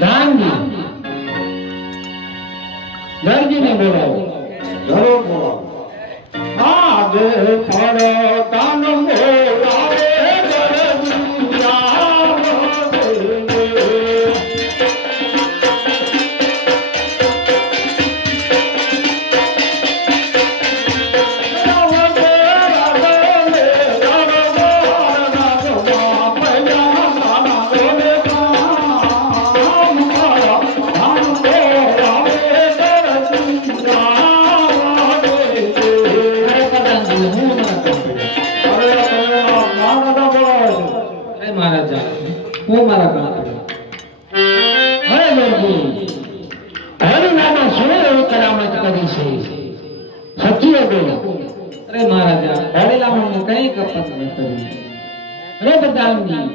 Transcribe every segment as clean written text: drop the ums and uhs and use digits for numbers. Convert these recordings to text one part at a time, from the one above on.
પ્રધાનજી દરજીને બોલાવો. જરૂર બોલાવો. આજે પડો તન બોલાવે હું મારા કામ હવે દરજી હરિનામાં શું એવી કરામત કરી છે સત્ય બોલો. અરે મહારાજા હરિનામાં કઈ કપટ ન કરી. અરે પ્રધાનજી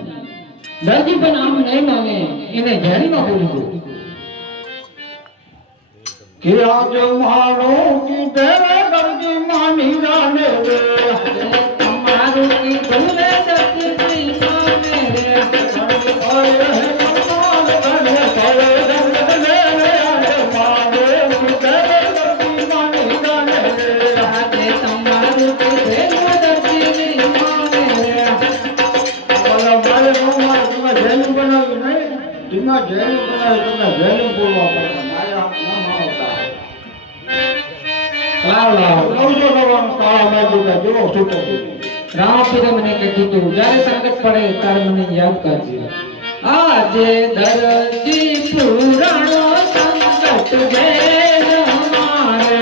દરજી પણ આમ નહીં માને એને ઘેરીમાં બોલી દો કે આજ મારો કી દેવે દરજી માની જાને રે તમારું કી ભૂલે દરજી માને રે રામપીરે મને કીધું જ્યારે સંકટ પડે ત્યારે મને યાદ કરજે. આજે દરજી પુરાણો સંકટ વેદ મારે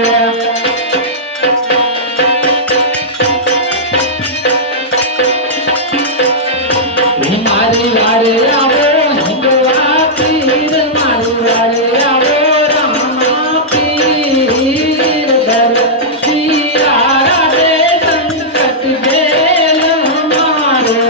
મારી વારે આવો હિંદવા પીર મારી વારે આવો રામા પીર દરજી આરાધે સંકટ વેદ મારે.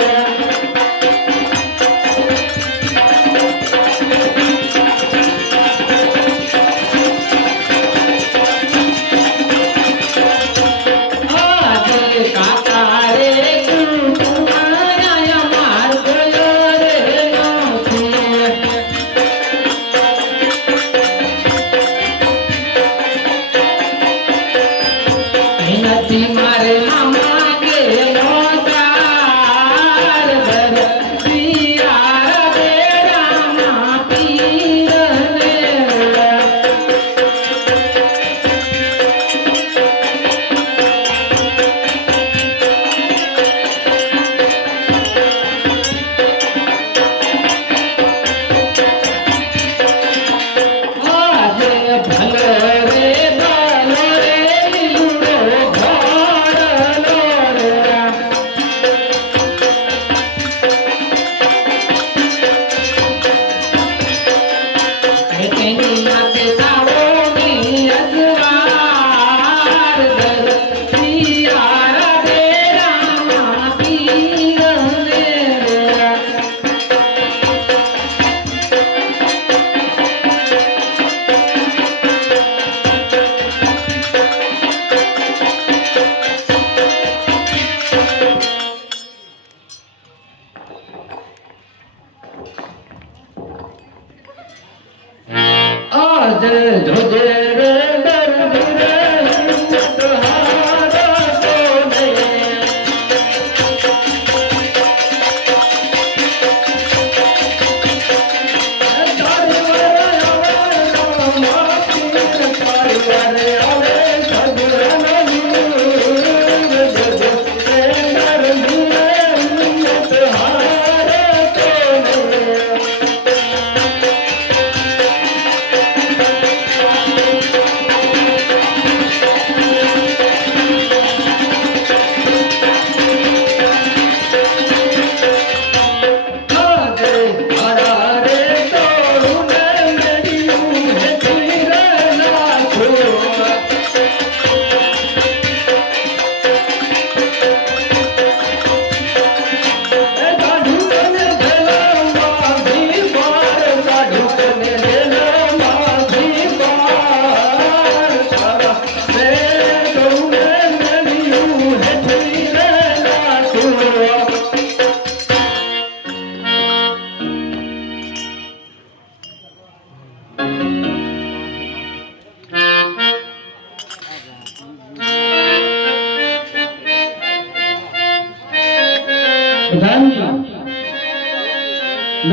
મારે મામા કે મોસાર દરજી આરાધે રામા પીર ને આજે ભલે રે ભલે લીલુડો ઘોડલો રે તેની માથે સાવોની અજવાર દરજી આરાધે રામા પીર ને आज जोजे रे दर्द रे हिम्मत हारा तो नहीं. तारे वारे आवे रामा पीर तारे वारे आवे सजन नीर जोजे रे दर्द रे हिम्मत हारा तो नहीं.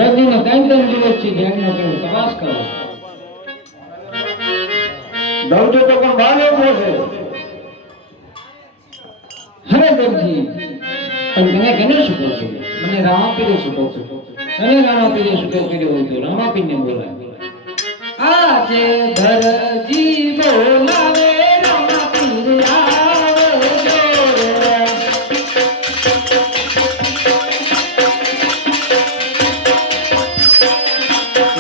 લગ્નનો 3 દિવસથી ધ્યાનનો કેવો તપાસ કરો દવજો તો પણ બાને ઉભો છે. હરે દેવજી પણ તમે કેને શું કહો છો મને રામાપીરે શું કહો છો તને રામાપીરે શું કહો કર્યો હોય તો રામાપીરને બોલાય આજે ધરજી બોલાવે રામાપીર આવજો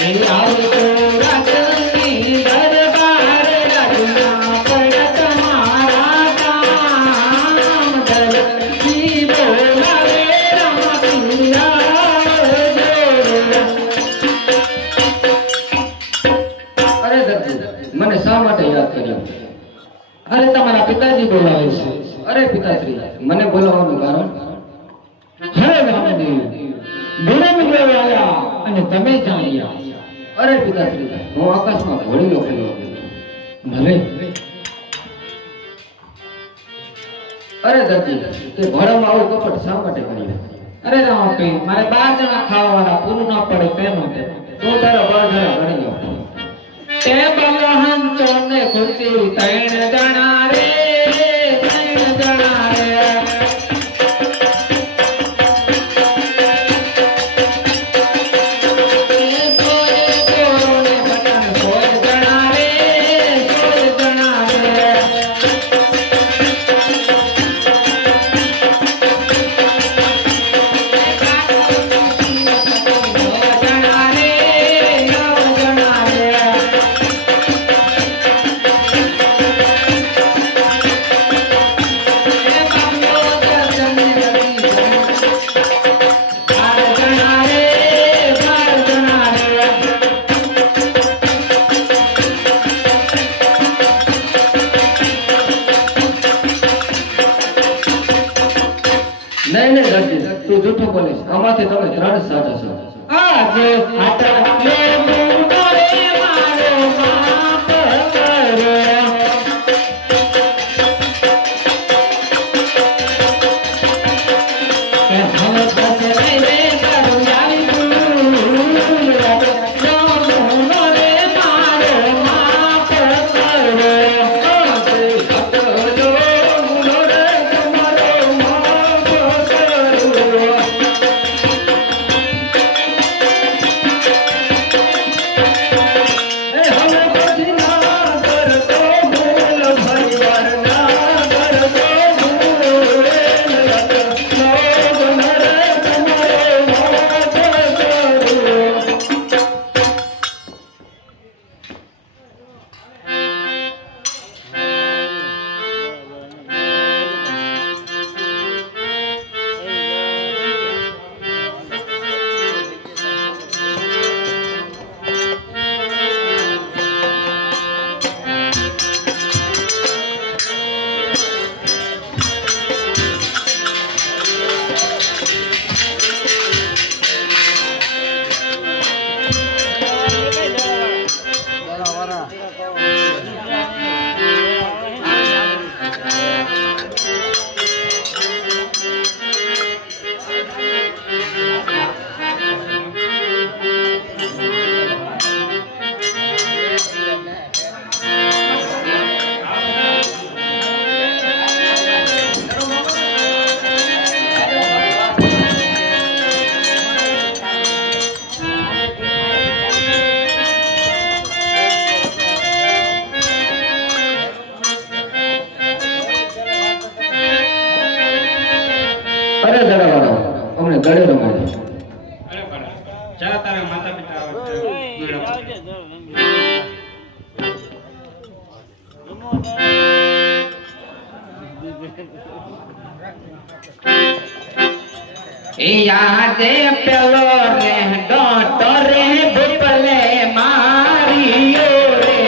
એ આવજો રાજની દરબાર રાજના પડત મારા કામ ધરજી બોલાવે રામાપીર આવજો. અરે દર્દી મને શા માટે યાદ કર્યો? અરે તમારા પિતાજી બોલાવે છે. અરે પિતાશ્રી મને બોલાવવાનું કારણ? હે રામદેવ વિલંબ આવ્યા અને તમે જ્યાં આવ્યા. અરે પિતાશ્રી હું આકાશમાં ઘોડી લોખેલો ભલે. અરે દર્દી તે ઘોડામાં આવું કપટ શા માટે કર્યું? અરે રામપી મારે 12 જણા ખાવાવાળા પૂરું ના પડે તે માટે. તો તારા 12 જણા ગણી લો. તે બલહન ચોને ખુરચી 3 જણા રે 3 જણા રે. નહીં નહીં દર્દી તું જૂઠું બોલીશ. આમાંથી તમે 3 સાચા છો. આજે આટલે મુંડો રે મારો માફ કરો. કે હમ પાસે રે કરું આવી મુંડો રે મારો માફ કરો. આજે આટલો મુંડો રે તમારો માફ કરો. અરે દડાવાળો અમને ગળે રમાડે. અરે બરાબર. ચાલ તારા માતા પિતા યાદે પેલો રે ડોટો રે ભૂપલે મારીયો રે.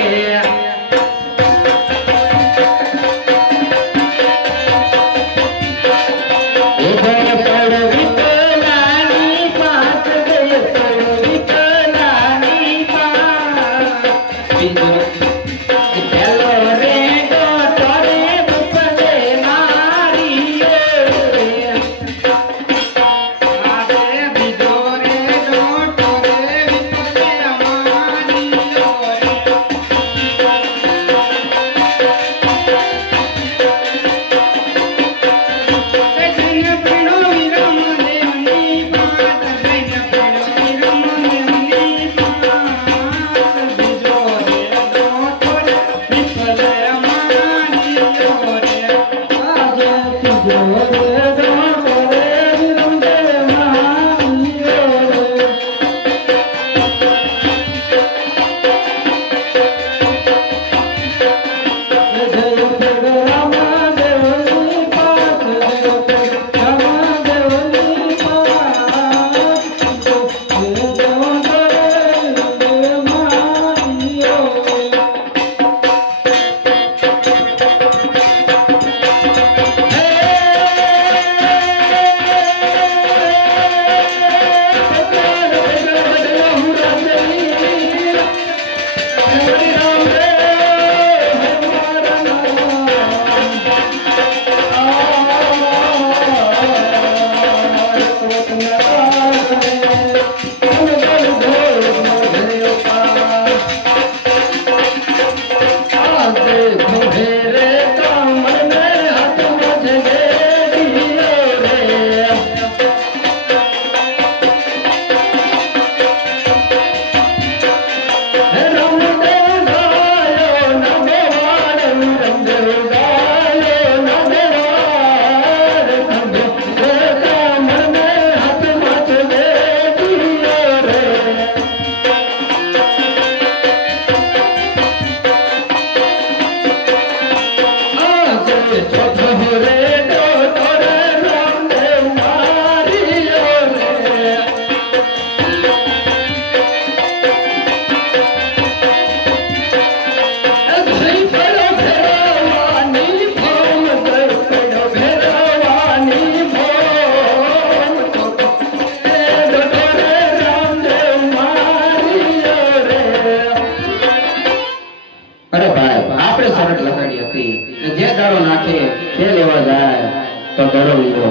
ભેરો નાખે તે લેવા જાય તો દડો લીધો.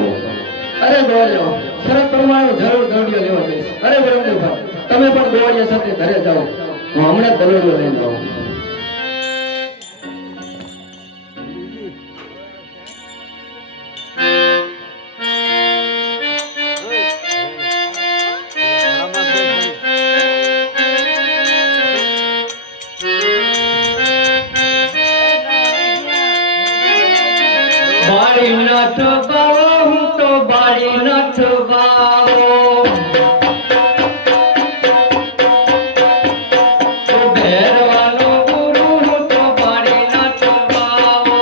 અરે ગોવાળિયો શરત પ્રમાણે જરૂર દોડિયો લેવા જઈશ. અરે વરમદેવભાઈ તમે પણ ગોવાળિયા સાથે ઘરે જાઓ, હું હમણાં જ દોડિયો લઈને આવું. બાળી નાથ બાવો હું તો બાળી નાથ બાવો ભેરવાનો ગુરુ હું તો બાળી નાથ બાવો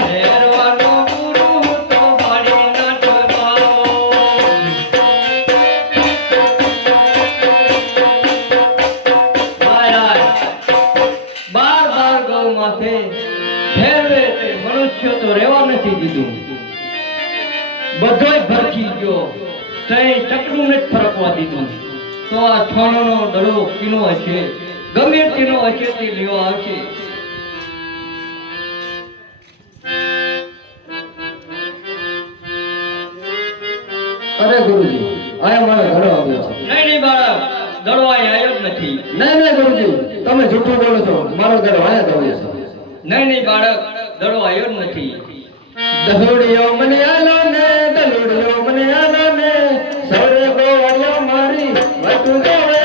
ભેરવાનો ગુરુ હું તો બાળી નાથ બાવો બાર બાર ગૌ માથે ફેરવે તે મનુષ્ય તો રહેવા નથી દીધું. બધોય ભરખી ગયો તઈ ચકડું ને ફરકવા દીધું. તો આ છોણનો દડો કીનો હશે, ગમે તેનો હશે તે લેવા આવશે. અરે ગુરુજી આયા મારો દડો આવ્યો છે. નહીં બાળક દડો આવ્યો જ નથી. નહીં ગુરુજી તમે જૂઠું બોલો છો, મારો દડો આયા જ આવ્યો છે. નહીં બાળક દડો આવ્યો જ નથી. દલોડિયો મને આલો ને દલોડિયો મને આલો ને સૌરે ગોવાળિયો મારી વટુ ગોવે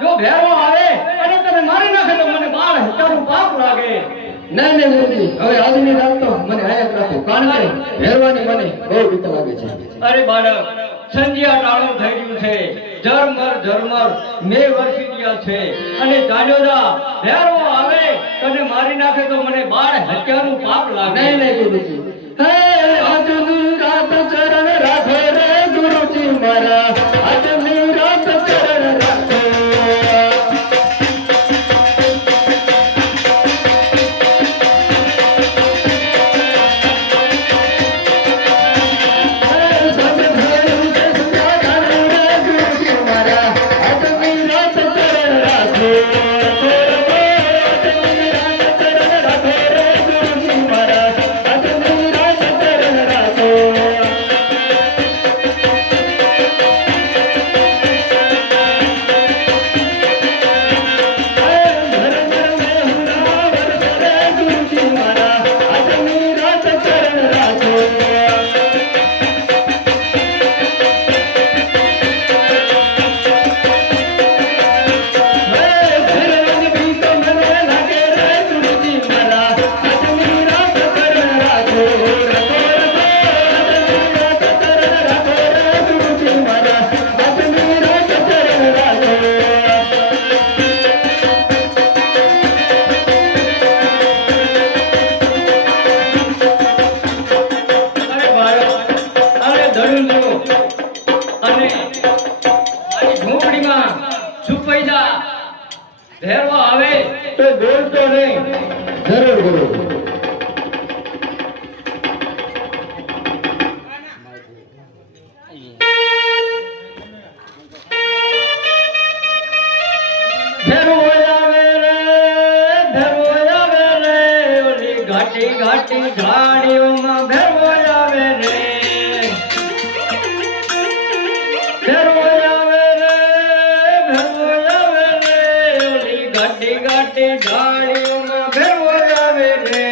જો ભેરવો આવે અને તને મારી નાખે તો મને બાળ હત્યાનું પાપ લાગે. નહીં ગુરુજી હવે આજની રાત તો મને આયા રાખો, કારણ કે ભેરવાની મને બહુ બીક લાગે છે. અરે બાળક સંજ્યા ટાણું થઈ ગયું છે, ઝરમર મે વર્ષી ગયા છે અને જાડોદા ભેરવો આવે તને મારી નાખે તો મને બાળ હત્યાનું પાપ લાગે. નહીં ગુરુજી હે આજની રાત ચરણ રાખે રે ગુરુજી મારા, આજની રાત ચરણ રાખે. ભેરવા આવે તો બોલતો નહીં. જરૂર ગુરુ. ભેરવો આવે રે ઓલી ઘાટી ઝાડીઓમાં ભેરવો આવે રે. ભેરવો ઘાટી ઝાડીઓમાં ભેરવો આવે રે.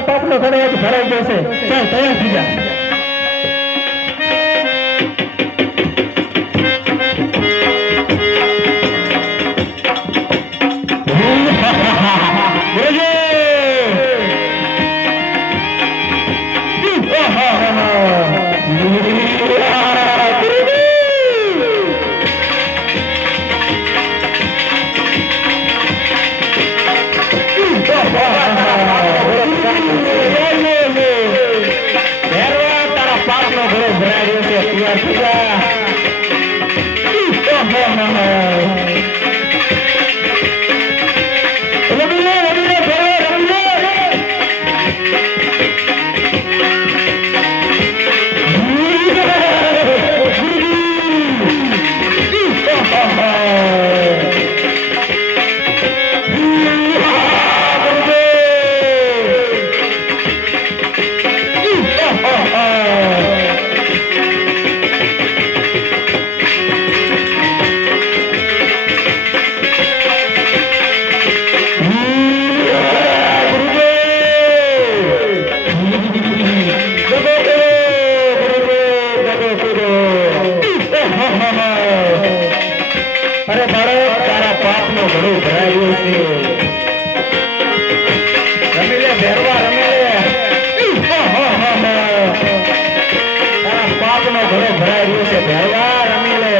તારા પાપનો ઘડો આજ ભરાઈ ગયો છે. ચાલ તૈયાર થઈ જા. અરે બાળક તારા પાપનો ઘડો ભરાયો છે. રમી લે ભેરવા રમી લે. તારા પાપનો ઘડો ભરાયો છે ભેરવા રમી લે.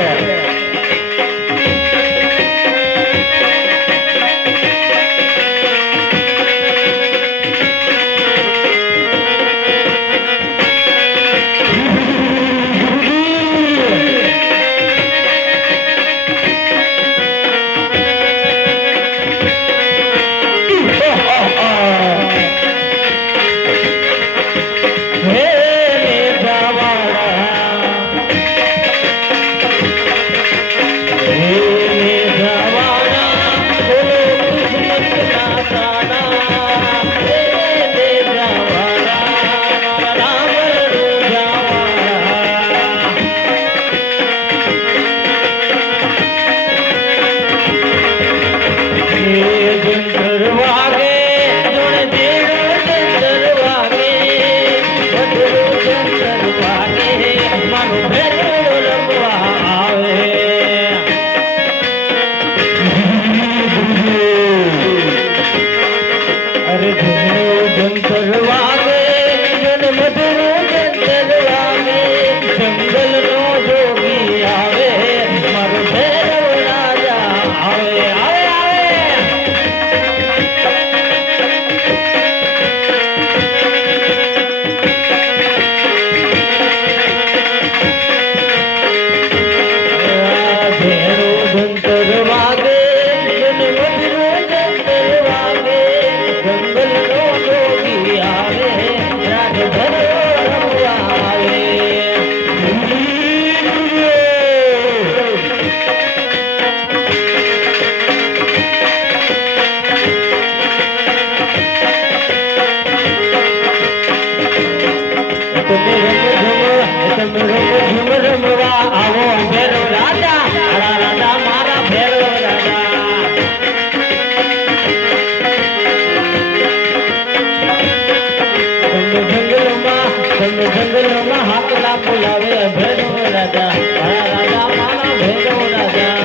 જંગલમાં હાથલા બોલાવે ભેરવ રાજા, મારા રાજા મારા ભેરવ રાજા.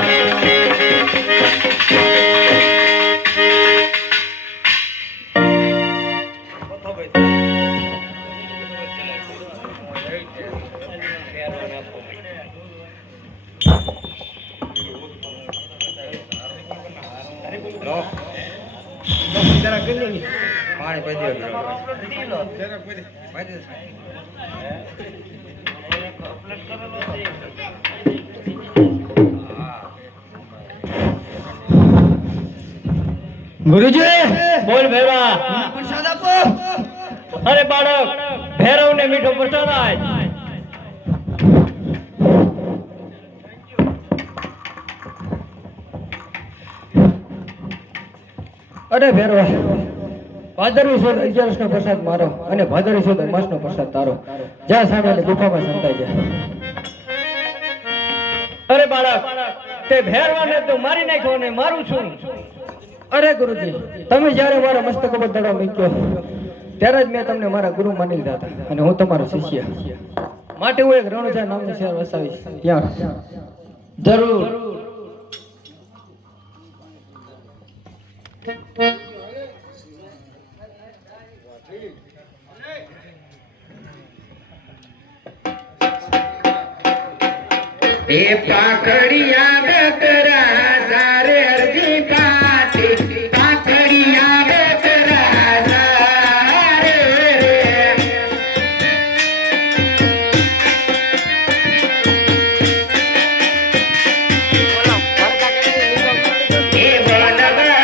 ગુરુજી બોલ ભેરવા પ્રસાદ આપો. અરે બાળક ભેરવ ને મીઠો પ્રસાદ આય. અરે ભેરવા ભાદરવી સુદ 11 નો પ્રસાદ મારો અને ભાદરવી સુદ અમાસ નો પ્રસાદ તારો. જા સામે ગુફામાં સંતાઈ જા. અરે બાળક તે ભેરવાને તું મારી નાખ્યો ને મારું છું. અરે ગુરુજી તમે જ્યારે મારા મસ્તક ઉપર દડો મૂક્યો ત્યારે જ મેં તમને મારા ગુરુ માની લીધા હતા અને હું તમારો શિષ્ય માટે હું એક રણુજા નામનું શહેર વસાવીશ ત્યાં જરૂર એ પાખડિયા બકરા સારે અરજી પાટી પાખડિયા બકરા સારે એ વનવરે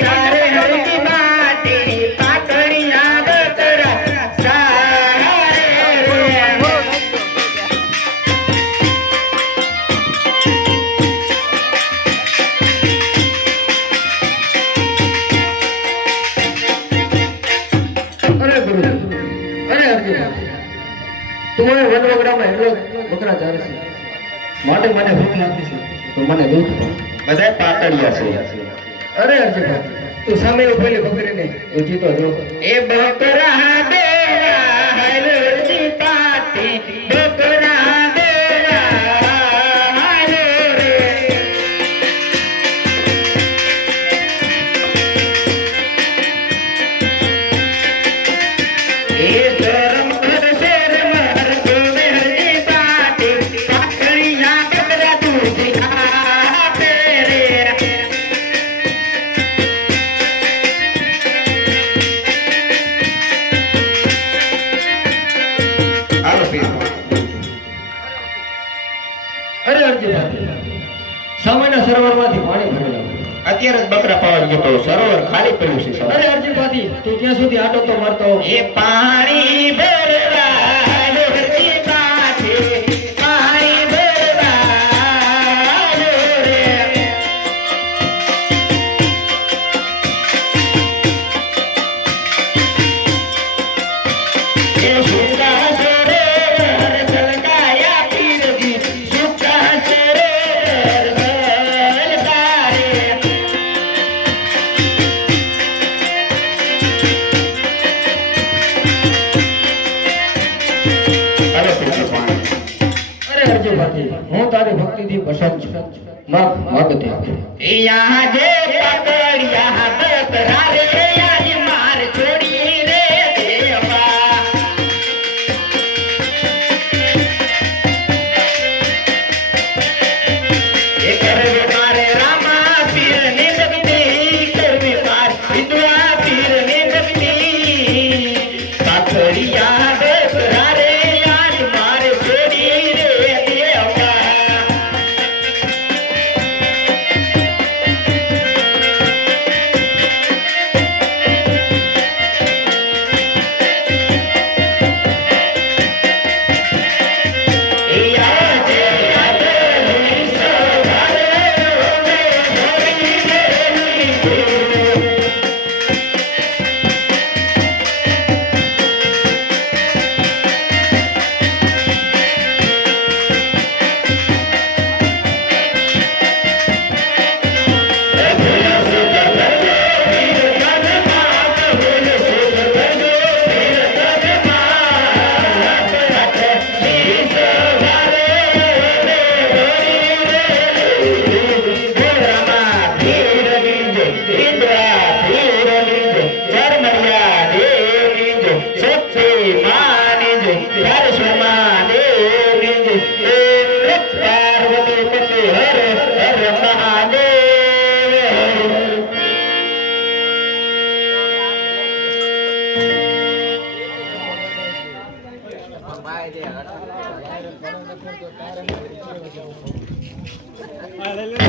સારે અરજી પાટી પાખડિયા બકરા સારે અરે ગુરુજી અરે અર્જુન તમારે વનવગડામાં એટલો બકરા ચારે છે માટે મને ભૂખ લાગતી છે તો મને દૂધ બધા પાતળિયા છે અરે અર્જુન તું સામે ઉભેલી બકરીને તું જીતો જો એ બકરા દેવા હરજી પાટી બકરા દેવા હરે એ શરમ શરમ હર ગોવે હરજી પાટી પાખડિયા બકરા દૂધ આપે રે હાલો અરે અર્જુન સામાન્ય સરોવરમાંથી પાણી ભરેલું અત્યારે જ બકરા પાવા ગયો તો સરોવર ખાલી પડ્યું છે સરોવર. અરે અર્જુન ભાતી તું ત્યાં સુધી આટો તો મારતો એ પાણી ભરવા લોહી પાસે પાણી ભરવા રે એ સુકા સરોવર સલકાયા પીરજી સુકા સરોવર સલકારે હાલો પીરજી પાણી. અરે અર્જુન ભાતી હું તારી ભક્તિથી પસંદ છું માગ માગતી એ યહાં જે પકડિયા બકરા રે યાર માર છોડી રે દેવા એ કરવે મારે રામા પીર ને ભક્તિ કરવે પાર વિદ્વા પીર ને ભક્તિ પાખડિયા બકરા રે યાર માર છોડી રે દેવા હા, લઈ લે.